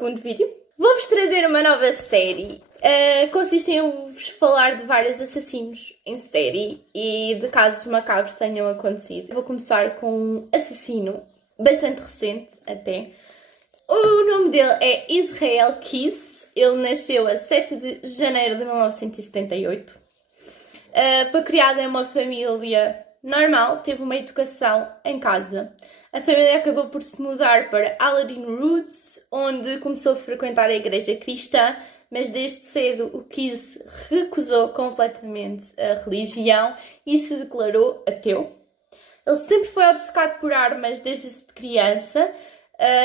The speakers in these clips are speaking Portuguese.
segundo vídeo. Vou-vos trazer uma nova série. Consiste em vos falar de vários assassinos em série e de casos macabros que tenham acontecido. Vou começar com um assassino bastante recente até. O nome dele é Israel Keyes. Ele nasceu a 7 de janeiro de 1978. Foi criado em uma família normal, teve uma educação em casa. A família acabou por se mudar para Aladdin Woods, onde começou a frequentar a igreja cristã, mas desde cedo o Keyes recusou completamente a religião e se declarou ateu. Ele sempre foi obcecado por armas desde criança.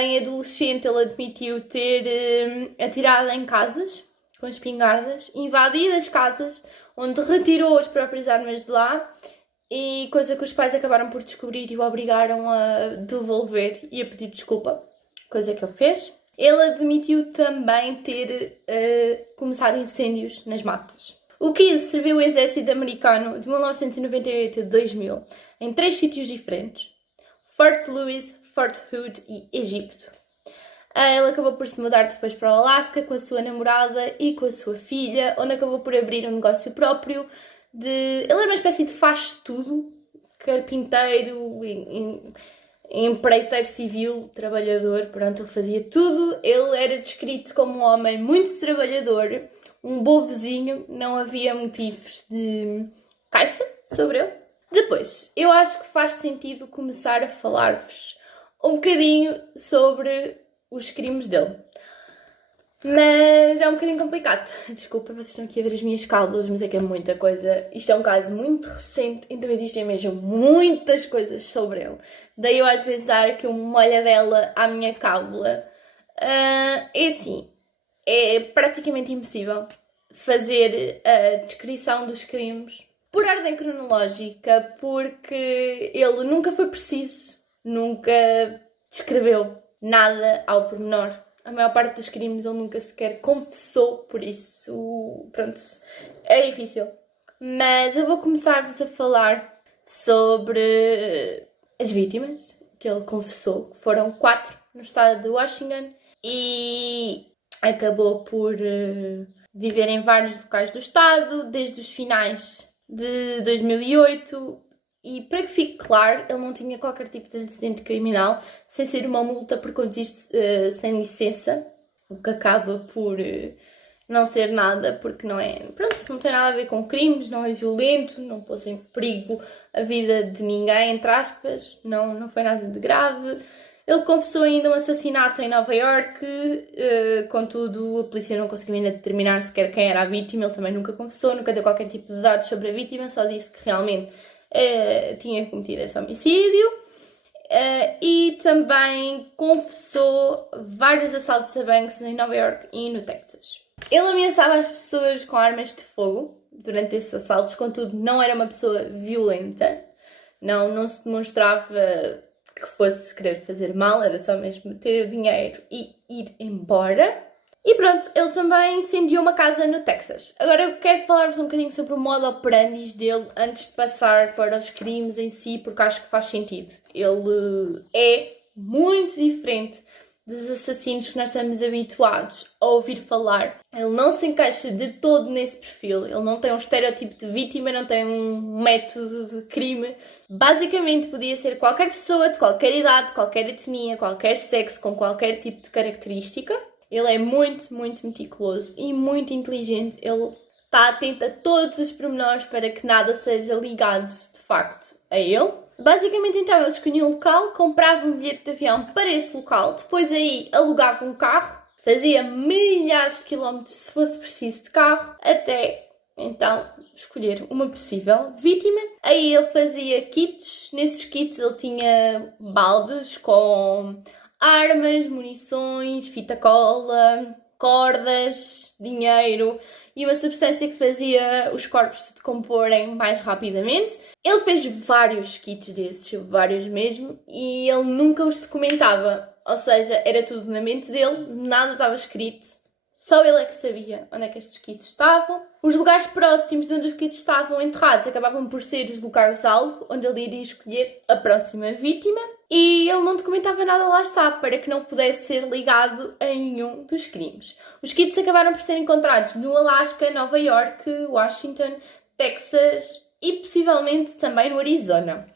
Em adolescente ele admitiu ter atirado em casas com espingardas, invadido as casas, onde retirou as próprias armas de lá, e coisa que os pais acabaram por descobrir e o obrigaram a devolver e a pedir desculpa, coisa que ele fez. Ele admitiu também ter começado incêndios nas matas. O Keyes serviu o exército americano de 1998 a 2000 em 3 sítios diferentes: Fort Lewis, Fort Hood e Egito. Ele acabou por se mudar depois para o Alasca com a sua namorada e com a sua filha, onde acabou por abrir um negócio próprio. Ele era uma espécie de faz-tudo, carpinteiro, empreiteiro civil, trabalhador, pronto, ele fazia tudo. Ele era descrito como um homem muito trabalhador, um bom vizinho, não havia motivos de queixa sobre ele. Depois, eu acho que faz sentido começar a falar-vos um bocadinho sobre os crimes dele. Mas é um bocadinho complicado. Desculpa, vocês estão aqui a ver as minhas cábulas, mas é que é muita coisa. Isto é um caso muito recente, então existem mesmo muitas coisas sobre ele. Daí eu às vezes dar aqui uma olhadela à minha cábula. É assim, é praticamente impossível fazer a descrição dos crimes por ordem cronológica, porque ele nunca foi preciso, nunca descreveu nada ao pormenor. A maior parte dos crimes ele nunca sequer confessou, por isso, pronto, é difícil. Mas eu vou começar-vos a falar sobre as vítimas que ele confessou, que foram 4 no estado de Washington, e acabou por viver em vários locais do estado, desde os finais de 2008. E para que fique claro, ele não tinha qualquer tipo de antecedente criminal, sem ser uma multa por conduzir sem licença, o que acaba por não ser nada, porque não é, pronto, não tem nada a ver com crimes, não é violento, não pôs em perigo a vida de ninguém, entre aspas, não foi nada de grave. Ele confessou ainda um assassinato em Nova Iorque, contudo a polícia não conseguiu ainda determinar sequer quem era a vítima. Ele também nunca confessou, nunca deu qualquer tipo de dados sobre a vítima, só disse que realmente tinha cometido esse homicídio, e também confessou vários assaltos a bancos em Nova Iorque e no Texas. Ele ameaçava as pessoas com armas de fogo durante esses assaltos, contudo não era uma pessoa violenta, não se demonstrava que fosse querer fazer mal, era só mesmo ter o dinheiro e ir embora. E pronto, ele também incendiou uma casa no Texas. Agora eu quero falar-vos um bocadinho sobre o modo operandi dele antes de passar para os crimes em si, porque acho que faz sentido. Ele é muito diferente dos assassinos que nós estamos habituados a ouvir falar. Ele não se encaixa de todo nesse perfil. Ele não tem um estereótipo de vítima, não tem um método de crime. Basicamente podia ser qualquer pessoa, de qualquer idade, qualquer etnia, qualquer sexo, com qualquer tipo de característica. Ele é muito, muito meticuloso e muito inteligente. Ele está atento a todos os pormenores para que nada seja ligado, de facto, a ele. Basicamente, então, ele escolhia um local, comprava um bilhete de avião para esse local, depois aí alugava um carro, fazia milhares de quilómetros se fosse preciso de carro, até, então, escolher uma possível vítima. Aí ele fazia kits. Nesses kits ele tinha baldes com armas, munições, fita cola, cordas, dinheiro e uma substância que fazia os corpos se decomporem mais rapidamente. Ele fez vários kits desses, vários mesmo, e ele nunca os documentava. Ou seja, era tudo na mente dele, nada estava escrito, Só ele é que sabia onde é que estes kits estavam. Os lugares próximos de onde os kits estavam enterrados acabavam por ser os lugares-alvo, onde ele iria escolher a próxima vítima. E ele não documentava nada, lá está, para que não pudesse ser ligado a nenhum dos crimes. Os kits acabaram por ser encontrados no Alasca, Nova York, Washington, Texas e possivelmente também no Arizona.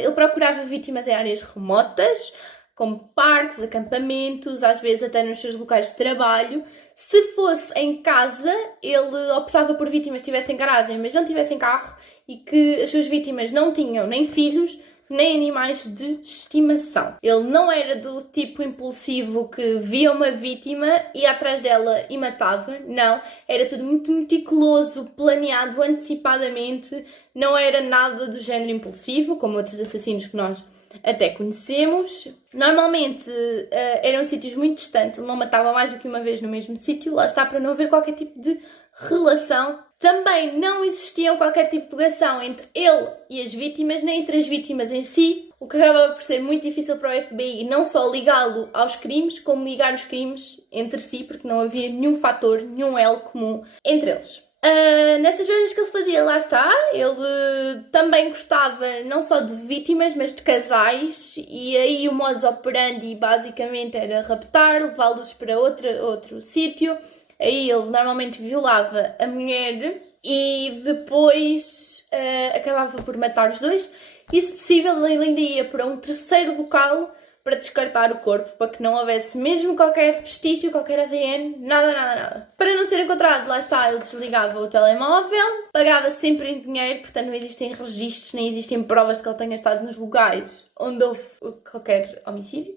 Ele procurava vítimas em áreas remotas, como parques, acampamentos, às vezes até nos seus locais de trabalho. Se fosse em casa, ele optava por vítimas que tivessem garagem, mas não tivessem carro, e que as suas vítimas não tinham nem filhos, nem animais de estimação. Ele não era do tipo impulsivo que via uma vítima, ia atrás dela e matava. Não, era tudo muito meticuloso, planeado antecipadamente. Não era nada do género impulsivo, como outros assassinos que nós até conhecemos. Normalmente eram sítios muito distantes, ele não matava mais do que uma vez no mesmo sítio, lá está, para não haver qualquer tipo de relação. Também não existia qualquer tipo de ligação entre ele e as vítimas, nem entre as vítimas em si, o que acabava por ser muito difícil para o FBI não só ligá-lo aos crimes, como ligar os crimes entre si, porque não havia nenhum fator, nenhum elo comum entre eles. Nessas vezes que ele fazia, lá está, ele também gostava não só de vítimas, mas de casais, e aí o modus operandi basicamente era raptar, levá-los para outro sítio. Aí ele normalmente violava a mulher e depois acabava por matar os dois, e se possível ele ainda ia para um terceiro local para descartar o corpo, para que não houvesse mesmo qualquer vestígio, qualquer ADN, nada. Para não ser encontrado, lá está, ele desligava o telemóvel, pagava sempre em dinheiro, portanto não existem registros, nem existem provas de que ele tenha estado nos lugares onde houve qualquer homicídio,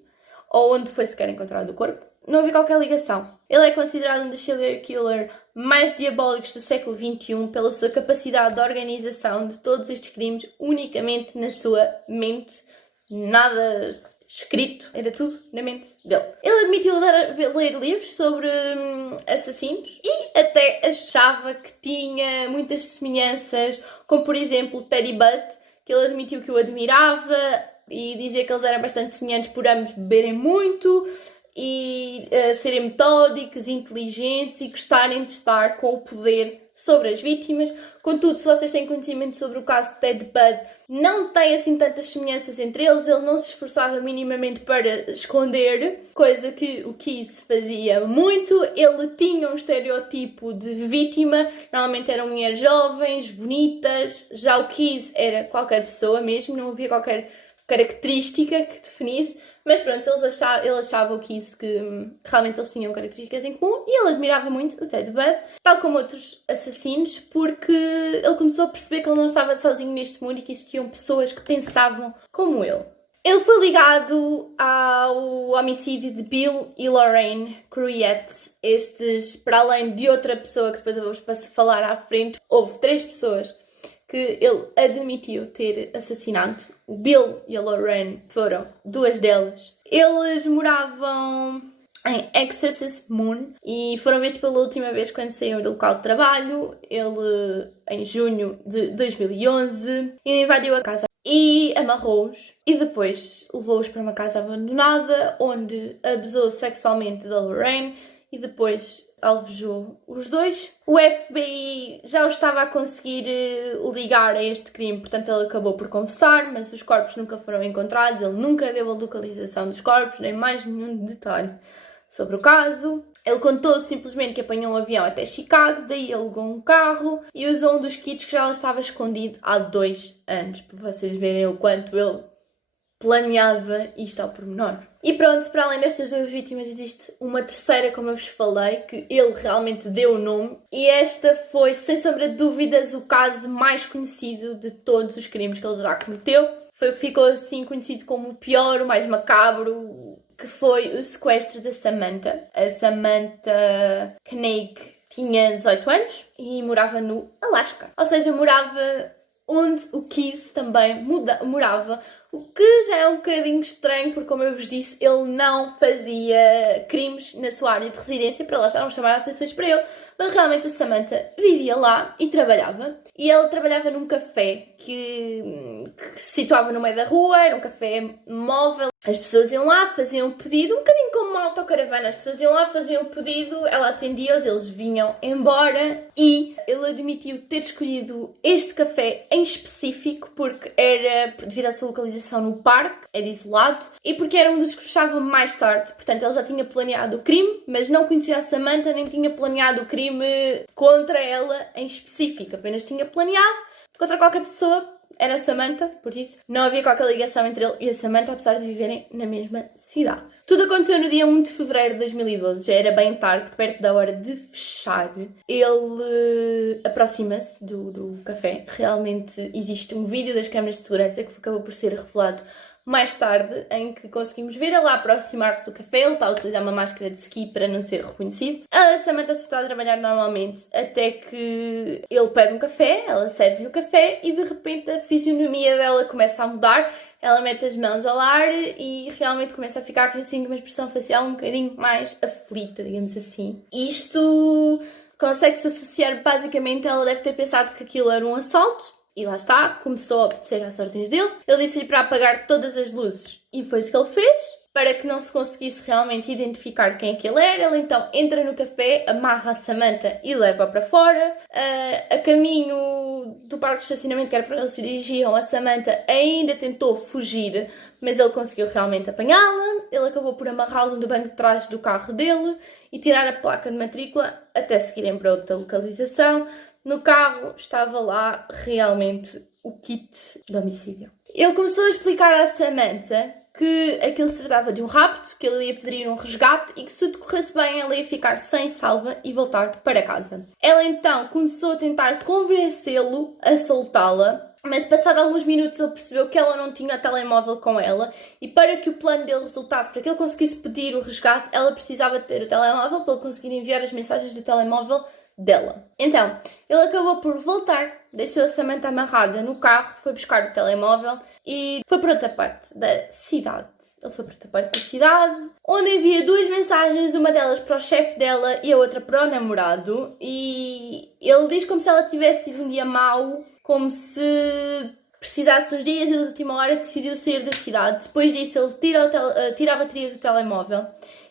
ou onde foi sequer encontrado o corpo. Não havia qualquer ligação. Ele é considerado um dos serial killers mais diabólicos do século XXI pela sua capacidade de organização de todos estes crimes unicamente na sua mente. Nada escrito, era tudo na mente dele. Ele admitiu ler livros sobre assassinos e até achava que tinha muitas semelhanças, como por exemplo Teddy Budd, que ele admitiu que o admirava e dizia que eles eram bastante semelhantes por ambos beberem muito e serem metódicos, inteligentes e gostarem de estar com o poder sobre as vítimas. Contudo, se vocês têm conhecimento sobre o caso de Ted Budd, não tem assim tantas semelhanças entre eles. Ele não se esforçava minimamente para esconder, coisa que o Keyes fazia muito. Ele tinha um estereótipo de vítima, normalmente eram mulheres jovens, bonitas. Já o Keyes era qualquer pessoa mesmo, não havia qualquer característica que definisse. Mas pronto, ele achava o Keyes que realmente eles tinham características em comum, e ele admirava muito o Ted Budd, tal como outros assassinos, porque ele começou a perceber que ele não estava sozinho neste mundo e que existiam pessoas que pensavam como ele. Ele foi ligado ao homicídio de Bill e Lorraine Cruiette. Estes, para além de outra pessoa que depois eu vou falar à frente, houve 3 pessoas que ele admitiu ter assassinado. O Bill e a Lorraine foram 2 delas. Eles moravam em Exorcist Moon e foram vistos pela última vez quando saíram do local de trabalho. Ele, em junho de 2011, invadiu a casa e amarrou-os e depois levou-os para uma casa abandonada onde abusou sexualmente da Lorraine e depois alvejou os 2. O FBI já o estava a conseguir ligar a este crime, portanto ele acabou por confessar, mas os corpos nunca foram encontrados, ele nunca deu a localização dos corpos, nem mais nenhum detalhe sobre o caso. Ele contou simplesmente que apanhou um avião até Chicago, daí alugou um carro e usou um dos kits que já estava escondido há 2 anos, para vocês verem o quanto ele planeava isto ao pormenor. E pronto, para além destas 2 vítimas existe uma terceira, como eu vos falei, que ele realmente deu o nome, e esta foi, sem sombra de dúvidas, o caso mais conhecido de todos os crimes que ele já cometeu. Foi o que ficou assim conhecido como o pior, o mais macabro, que foi o sequestro da Samantha. A Samantha Koenig tinha 18 anos e morava no Alasca. Ou seja, morava onde o Keyes também morava, o que já é um bocadinho estranho, porque, como eu vos disse, ele não fazia crimes na sua área de residência, para lá estar a chamar as atenções para ele, mas realmente a Samantha vivia lá e trabalhava. E ela trabalhava num café que se situava no meio da rua, era um café móvel. As pessoas iam lá, faziam o pedido, um bocadinho como uma autocaravana. As pessoas iam lá, faziam o pedido, ela atendia-os, eles vinham embora e ele admitiu ter escolhido este café em específico porque era devido à sua localização no parque, era isolado, e porque era um dos que fechava mais tarde. Portanto, ele já tinha planeado o crime, mas não conhecia a Samantha, nem tinha planeado o crime contra ela em específico. Apenas tinha planeado contra qualquer pessoa. Era a Samantha, por isso não havia qualquer ligação entre ele e a Samantha, apesar de viverem na mesma cidade. Tudo aconteceu no dia 1 de fevereiro de 2012, já era bem tarde, perto da hora de fechar. Ele aproxima-se do café. Realmente existe um vídeo das câmaras de segurança que acabou por ser revelado mais tarde, em que conseguimos ver ela aproximar-se do café. Ele está a utilizar uma máscara de ski para não ser reconhecido. A Samantha está a trabalhar normalmente até que ele pede um café, ela serve-lhe o café e de repente a fisionomia dela começa a mudar. Ela mete as mãos ao ar e realmente começa a ficar assim com uma expressão facial um bocadinho mais aflita, digamos assim. Isto consegue-se associar basicamente, ela deve ter pensado que aquilo era um assalto. E lá está, começou a obedecer às ordens dele. Ele disse-lhe para apagar todas as luzes e foi isso que ele fez, para que não se conseguisse realmente identificar quem é que ele era. Ele então entra no café, amarra a Samantha e leva-a para fora. A caminho do parque de estacionamento, que era para onde eles se dirigiam, a Samantha ainda tentou fugir, mas ele conseguiu realmente apanhá-la. Ele acabou por amarrá-la no banco de trás do carro dele e tirar a placa de matrícula até seguirem para outra localização. No carro estava lá realmente o kit de homicídio. Ele começou a explicar à Samantha que aquilo se tratava de um rapto, que ele ia pedir um resgate e que se tudo corresse bem ela ia ficar sem salva e voltar para casa. Ela então começou a tentar convencê-lo a soltá-la, mas passado alguns minutos ele percebeu que ela não tinha telemóvel com ela e para que o plano dele resultasse, para que ele conseguisse pedir o resgate, ela precisava ter o telemóvel para ele conseguir enviar as mensagens do telemóvel dela. Então, ele acabou por voltar, deixou a Samantha amarrada no carro, foi buscar o telemóvel e foi para outra parte da cidade. Ele foi para outra parte da cidade, onde envia duas mensagens, uma delas para o chefe dela e a outra para o namorado. E ele diz como se ela tivesse tido um dia mau, como se precisasse de uns dias e de última hora decidiu sair da cidade. Depois disso, ele tira a bateria do telemóvel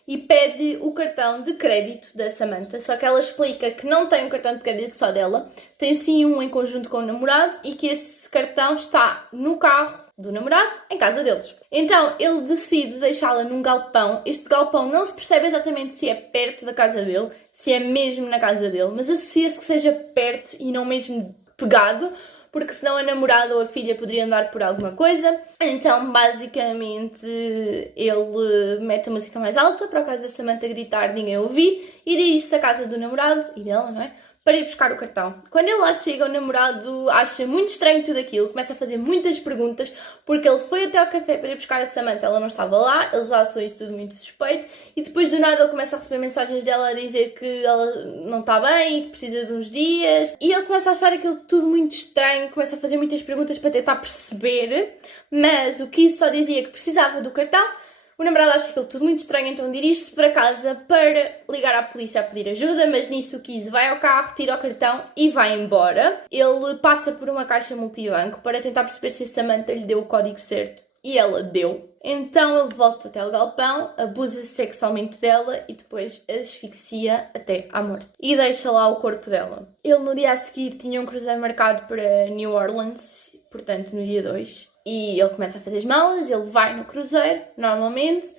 e pede o cartão de crédito da Samantha, só que ela explica que não tem um cartão de crédito só dela, tem sim um em conjunto com o namorado e que esse cartão está no carro do namorado, em casa deles. Então ele decide deixá-la num galpão. Este galpão não se percebe exatamente se é perto da casa dele, se é mesmo na casa dele, mas associa-se que seja perto e não mesmo pegado, porque senão a namorada ou a filha poderia andar por alguma coisa. Então, basicamente, ele mete a música mais alta, para o caso da Samantha gritar, ninguém ouvir, e dirige-se à casa do namorado, e dela, não é? Para ir buscar o cartão. Quando ele lá chega, o namorado acha muito estranho tudo aquilo, começa a fazer muitas perguntas, porque ele foi até ao café para ir buscar a Samantha, ela não estava lá, eles já acham isso tudo muito suspeito, e depois do nada ele começa a receber mensagens dela a dizer que ela não está bem e que precisa de uns dias, e ele começa a achar aquilo tudo muito estranho, começa a fazer muitas perguntas para tentar perceber, mas o Keith só dizia que precisava do cartão. O namorado acha aquilo tudo muito estranho, então dirige-se para casa para ligar à polícia a pedir ajuda, mas nisso o Keith vai ao carro, tira o cartão e vai embora. Ele passa por uma caixa multibanco para tentar perceber se a Samantha lhe deu o código certo e ela deu. Então ele volta até o galpão, abusa sexualmente dela e depois asfixia até à morte. E deixa lá o corpo dela. Ele no dia a seguir tinha um cruzeiro marcado para New Orleans, portanto no dia 2. E ele começa a fazer as malas, ele vai no cruzeiro, normalmente.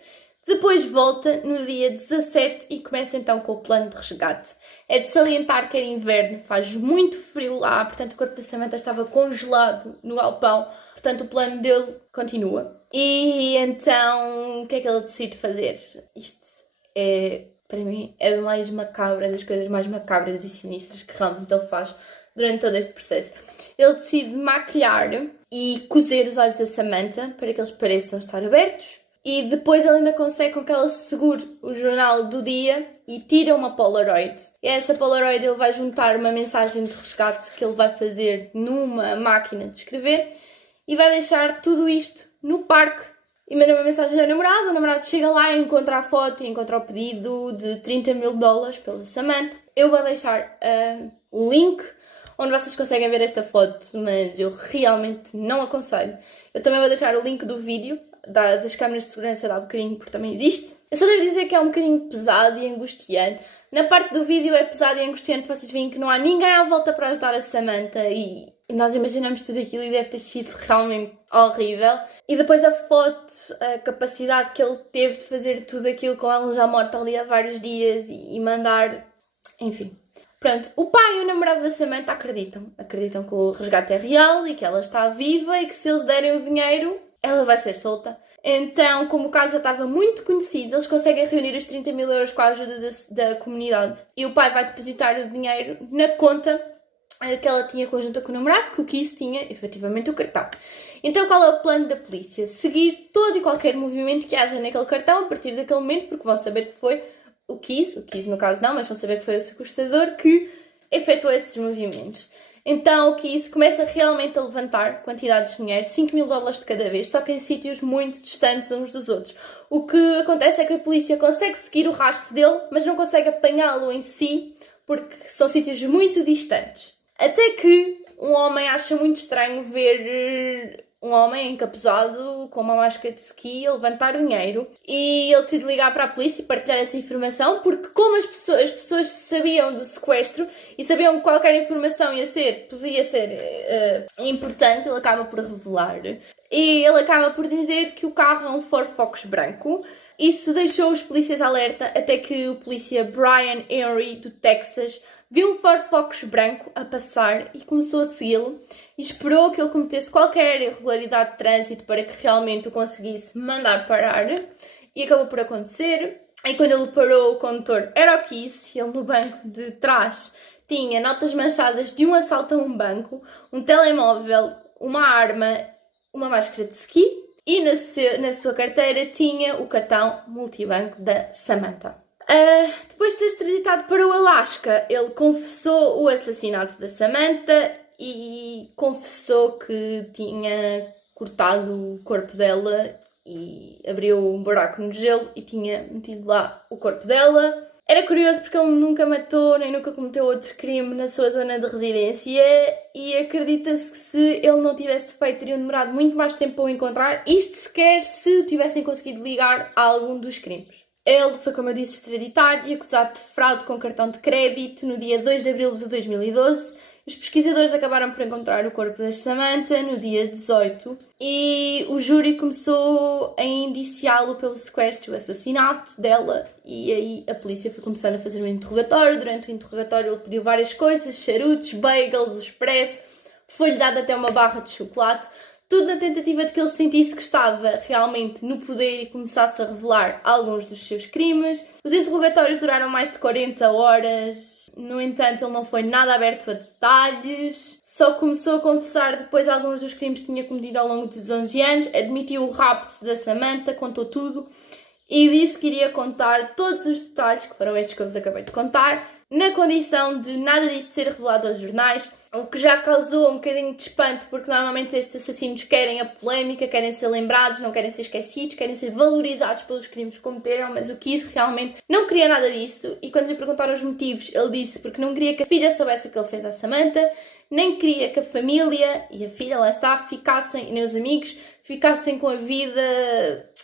Depois volta no dia 17 e começa então com o plano de resgate. É de salientar que era inverno, faz muito frio lá, portanto o corpo da Samantha estava congelado no galpão. Portanto o plano dele continua. E então o que é que ele decide fazer? Isto é, para mim, é mais macabra, das coisas mais macabras e sinistras que realmente ele faz durante todo este processo. Ele decide maquilhar e cozer os olhos da Samantha para que eles pareçam estar abertos. E depois ele ainda consegue com que ela segure o jornal do dia e tira uma Polaroid. E essa Polaroid ele vai juntar uma mensagem de resgate que ele vai fazer numa máquina de escrever e vai deixar tudo isto no parque. E manda uma mensagem ao namorado, o namorado chega lá e encontra a foto e encontra o pedido de $30 mil pela Samantha. Eu vou deixar o link onde vocês conseguem ver esta foto, mas eu realmente não aconselho. Eu também vou deixar o link do vídeo das câmaras de segurança dá um bocadinho, porque também existe. Eu só devo dizer que é um bocadinho pesado e angustiante. Na parte do vídeo é pesado e angustiante, vocês veem que não há ninguém à volta para ajudar a Samantha e nós imaginamos tudo aquilo e deve ter sido realmente horrível. E depois a foto, a capacidade que ele teve de fazer tudo aquilo com ela já morta ali há vários dias e mandar... Enfim. Pronto, o pai e o namorado da Samantha acreditam que o resgate é real e que ela está viva e que se eles derem o dinheiro, ela vai ser solta. Então, como o caso já estava muito conhecido, eles conseguem reunir os 30 mil euros com a ajuda da comunidade. E o pai vai depositar o dinheiro na conta que ela tinha conjunta com o namorado, que o Keith tinha, efetivamente, o cartão. Então, qual é o plano da polícia? Seguir todo e qualquer movimento que haja naquele cartão a partir daquele momento, porque vão saber que foi o Keith no caso não, mas vão saber que foi o sequestrador que efetuou esses movimentos. Então o Keith começa realmente a levantar quantidades de dinheiro, 5 mil dólares de cada vez, só que em sítios muito distantes uns dos outros. O que acontece é que a polícia consegue seguir o rastro dele, mas não consegue apanhá-lo em si, porque são sítios muito distantes. Até que um homem acha muito estranho ver um homem encapuzado com uma máscara de ski a levantar dinheiro e ele decide ligar para a polícia e partilhar essa informação, porque como as pessoas sabiam do sequestro e sabiam que qualquer informação podia ser importante, ele acaba por revelar. E ele acaba por dizer que o carro é um Ford Focus branco. Isso deixou os polícias alerta até que o polícia Brian Henry, do Texas, viu um Ford Focus branco a passar e começou a segui-lo e esperou que ele cometesse qualquer irregularidade de trânsito para que realmente o conseguisse mandar parar. E acabou por acontecer. E quando ele parou, o condutor era o Keith, ele no banco de trás tinha notas manchadas de um assalto a um banco, um telemóvel, uma arma, uma máscara de ski e na sua carteira tinha o cartão multibanco da Samantha. Depois de ser extraditado para o Alasca, ele confessou o assassinato da Samantha e confessou que tinha cortado o corpo dela e abriu um buraco no gelo e tinha metido lá o corpo dela. Era curioso porque ele nunca matou nem nunca cometeu outro crime na sua zona de residência e acredita-se que se ele não tivesse feito teriam demorado muito mais tempo para o encontrar, isto sequer se o tivessem conseguido ligar a algum dos crimes. Ele foi, como eu disse, extraditado e acusado de fraude com cartão de crédito no dia 2 de abril de 2012. Os pesquisadores acabaram por encontrar o corpo da Samantha no dia 18 e o júri começou a indiciá-lo pelo sequestro e o assassinato dela e aí a polícia foi começando a fazer um interrogatório. Durante o interrogatório ele pediu várias coisas, charutos, bagels, o expresso, foi-lhe dada até uma barra de chocolate, tudo na tentativa de que ele sentisse que estava realmente no poder e começasse a revelar alguns dos seus crimes. Os interrogatórios duraram mais de 40 horas, no entanto ele não foi nada aberto a detalhes, só começou a confessar depois alguns dos crimes que tinha cometido ao longo dos 11 anos, admitiu o rapto da Samantha, contou tudo e disse que iria contar todos os detalhes, que foram estes que eu vos acabei de contar, na condição de nada disto ser revelado aos jornais, o que já causou um bocadinho de espanto, porque normalmente estes assassinos querem a polémica, querem ser lembrados, não querem ser esquecidos, querem ser valorizados pelos crimes que cometeram, mas o Keith realmente não queria nada disso, e quando lhe perguntaram os motivos, ele disse porque não queria que a filha soubesse o que ele fez à Samantha, nem queria que a família e a filha, lá está, ficassem, nem os amigos, ficassem com a vida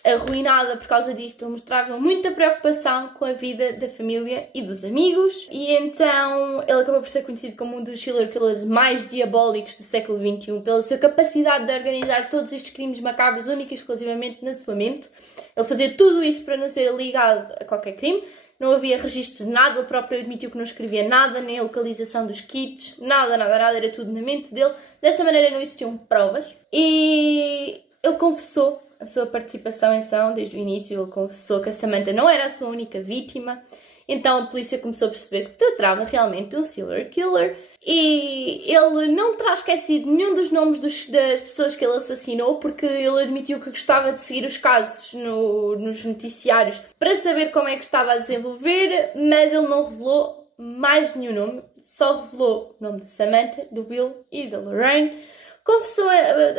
arruinada por causa disto. Ele mostrava muita preocupação com a vida da família e dos amigos e então ele acabou por ser conhecido como um dos serial killers mais diabólicos do século XXI pela sua capacidade de organizar todos estes crimes macabros única e exclusivamente na sua mente. Ele fazia tudo isto para não ser ligado a qualquer crime. Não havia registros de nada, ele próprio admitiu que não escrevia nada, nem a localização dos kits, nada, era tudo na mente dele. Dessa maneira não existiam provas. E ele confessou a sua participação em ação desde o início, ele confessou que a Samantha não era a sua única vítima. Então a polícia começou a perceber que tratava realmente de um serial killer e ele não terá esquecido nenhum dos nomes das pessoas que ele assassinou, porque ele admitiu que gostava de seguir os casos nos noticiários para saber como é que estava a desenvolver, mas ele não revelou mais nenhum nome, só revelou o nome da Samantha, do Bill e da Lorraine. Confessou,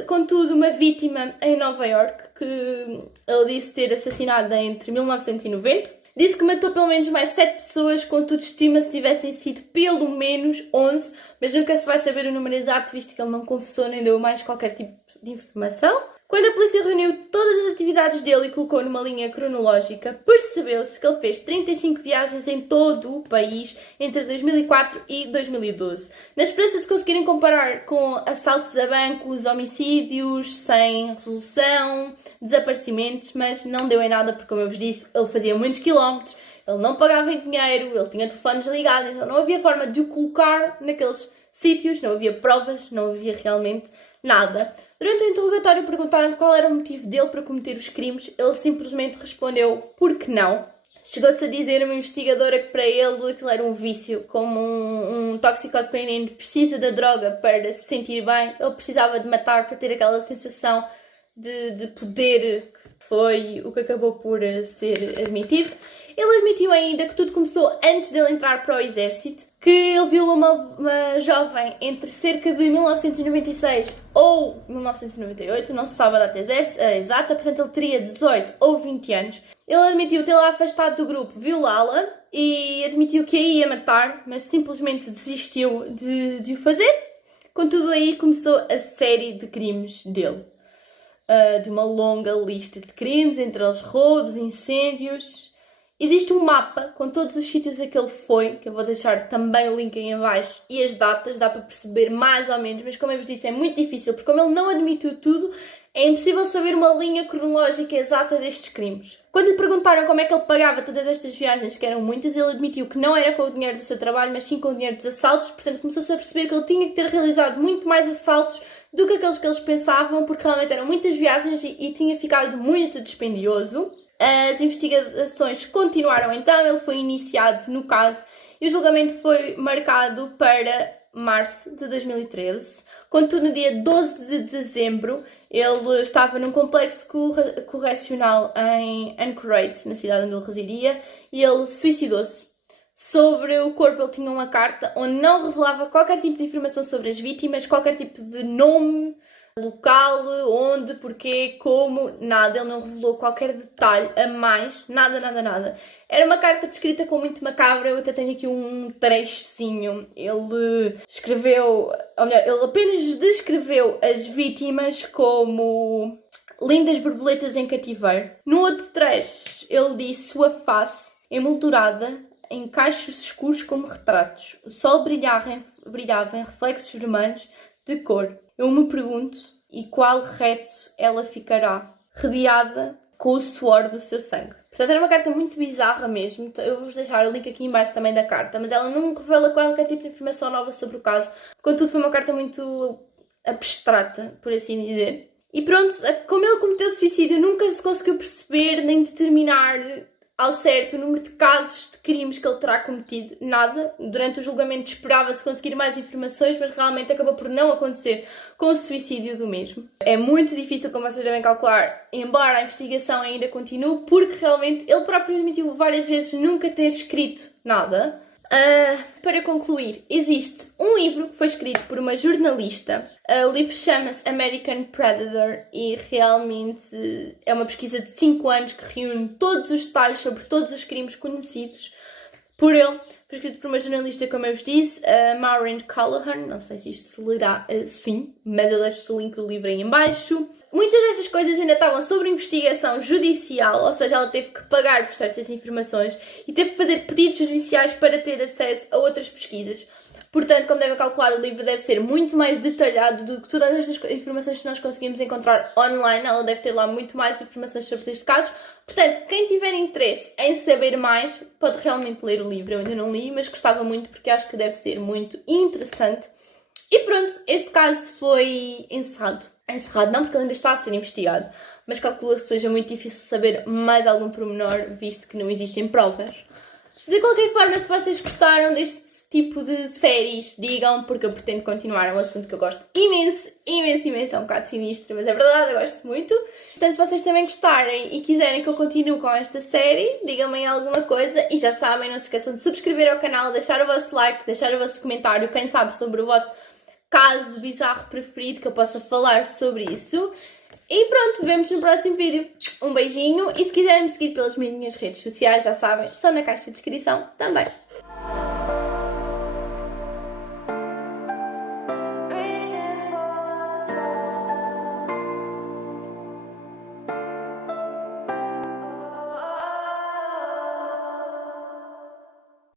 contudo, uma vítima em Nova York que ele disse ter assassinado entre 1990. Disse que matou pelo menos mais 7 pessoas, contudo estima-se que tivessem sido pelo menos 11, mas nunca se vai saber o número exato, visto que ele não confessou nem deu mais qualquer tipo de informação. Quando a polícia reuniu todas as atividades dele e colocou numa linha cronológica, percebeu-se que ele fez 35 viagens em todo o país entre 2004 e 2012. Na esperança de conseguirem comparar com assaltos a bancos, homicídios sem resolução, desaparecimentos, mas não deu em nada porque, como eu vos disse, ele fazia muitos quilómetros, ele não pagava em dinheiro, ele tinha telefones ligados, então não havia forma de o colocar naqueles sítios, não havia provas, não havia realmente nada. Durante o interrogatório perguntaram qual era o motivo dele para cometer os crimes. Ele simplesmente respondeu porque não. Chegou-se a dizer a uma investigadora que para ele aquilo era um vício, como um toxicodependente precisa da droga para se sentir bem. Ele precisava de matar para ter aquela sensação de poder, que foi o que acabou por ser admitido. Ele admitiu ainda que tudo começou antes dele entrar para o exército, que ele violou uma jovem entre cerca de 1996 ou 1998, não se sabe a data exata, portanto ele teria 18 ou 20 anos. Ele admitiu tê-la afastado do grupo, violá-la e admitiu que a ia matar, mas simplesmente desistiu de o fazer. Contudo, aí começou a série de crimes dele. De uma longa lista de crimes, entre eles roubos, incêndios. Existe um mapa com todos os sítios a que ele foi, que eu vou deixar também o link aí em baixo, e as datas, dá para perceber mais ou menos, mas como eu vos disse é muito difícil, porque como ele não admitiu tudo, é impossível saber uma linha cronológica exata destes crimes. Quando lhe perguntaram como é que ele pagava todas estas viagens, que eram muitas, ele admitiu que não era com o dinheiro do seu trabalho, mas sim com o dinheiro dos assaltos, portanto começou-se a perceber que ele tinha que ter realizado muito mais assaltos do que aqueles que eles pensavam, porque realmente eram muitas viagens e tinha ficado muito dispendioso. As investigações continuaram então, ele foi iniciado no caso e o julgamento foi marcado para março de 2013. Contudo, no dia 12 de dezembro, ele estava num complexo correcional em Anchorage, na cidade onde ele residia, e ele suicidou-se. Sobre o corpo ele tinha uma carta onde não revelava qualquer tipo de informação sobre as vítimas, qualquer tipo de nome, local, onde, porquê, como, nada. Ele não revelou qualquer detalhe a mais, nada. Era uma carta descrita como muito macabra, eu até tenho aqui um trechozinho. Ele escreveu, ou melhor, ele apenas descreveu as vítimas como lindas borboletas em cativeiro. No outro trecho, ele disse sua face emoldurada em cachos escuros como retratos. O sol brilhava em reflexos vermelhos de cor. Eu me pergunto, e qual reto ela ficará, rodeada com o suor do seu sangue. Portanto, era uma carta muito bizarra mesmo. Eu vou deixar o link aqui em baixo também da carta, mas ela não revela qualquer tipo de informação nova sobre o caso. Contudo, foi uma carta muito abstrata, por assim dizer. E pronto, como ele cometeu suicídio, nunca se conseguiu perceber nem determinar ao certo o número de casos de crimes que ele terá cometido, nada. Durante o julgamento esperava-se conseguir mais informações, mas realmente acabou por não acontecer com o suicídio do mesmo. É muito difícil, como vocês devem calcular, embora a investigação ainda continue, porque realmente ele próprio admitiu várias vezes nunca ter escrito nada. Para concluir, existe um livro que foi escrito por uma jornalista. O livro chama-se American Predator e realmente é uma pesquisa de 5 anos que reúne todos os detalhes sobre todos os crimes conhecidos por ele. Foi escrito por uma jornalista, como eu vos disse, Maureen Callahan. Não sei se isto se lerá assim, mas eu deixo o link do livro aí em baixo. Muitas destas coisas ainda estavam sobre investigação judicial, ou seja, ela teve que pagar por certas informações e teve que fazer pedidos judiciais para ter acesso a outras pesquisas. Portanto, como devem calcular, o livro deve ser muito mais detalhado do que todas estas informações que nós conseguimos encontrar online. Ela deve ter lá muito mais informações sobre estes casos. Portanto, quem tiver interesse em saber mais, pode realmente ler o livro. Eu ainda não li, mas gostava muito porque acho que deve ser muito interessante. E pronto, este caso foi encerrado. Encerrado não, porque ele ainda está a ser investigado, mas calculo que seja muito difícil saber mais algum pormenor, visto que não existem provas. De qualquer forma, se vocês gostaram deste tipo de séries, digam, porque eu pretendo continuar. É um assunto que eu gosto imenso. É um bocado sinistro, mas é verdade, eu gosto muito. Portanto, se vocês também gostarem e quiserem que eu continue com esta série, digam-me alguma coisa. E já sabem, não se esqueçam de subscrever ao canal, deixar o vosso like, deixar o vosso comentário, quem sabe, sobre o vosso caso bizarro preferido, que eu possa falar sobre isso. E pronto, vemos no próximo vídeo. Um beijinho e se quiserem me seguir pelas minhas redes sociais, já sabem, estão na caixa de descrição também.